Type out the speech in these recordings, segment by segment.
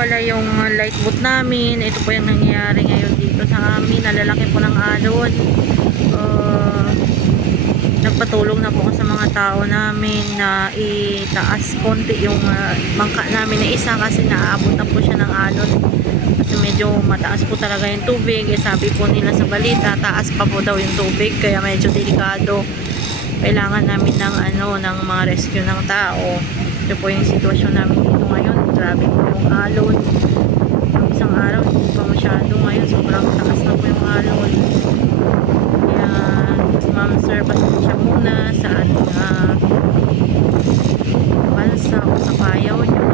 pala yung uh, light boat namin. Ito po yung nangyayari ngayon dito sa amin. Nalalaki po ng alon. Uh, nagpatulong na po ako sa mga tao namin na itaas konti yung uh, bangka namin na isa kasi naaabot na po siya ng alon. Kasi medyo mataas po talaga yung tubig. Eh, sabi po nila sa balita, taas pa po daw yung tubig. Kaya medyo delikado. Kailangan namin ng ano, ng mga rescue ng tao. Ito po yung sitwasyon namin dito ngayon. Grabe po yung alon. Yung isang araw, hindi pa masyado. Ngayon, sobrang taas na po yung alon. Kaya, ma'am sir, pasensya muna sa ating uh, bansa o sa payaw nyo.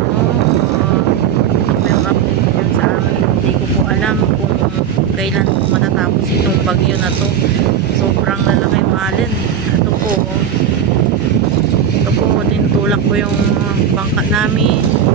Po yung update yun sa amin. Hindi ko po alam kung kailan po matatapos itong bagyo na to. Sobrang lalaki yung alon. Ito po, ito po, tinutulak ko yung bangka namin.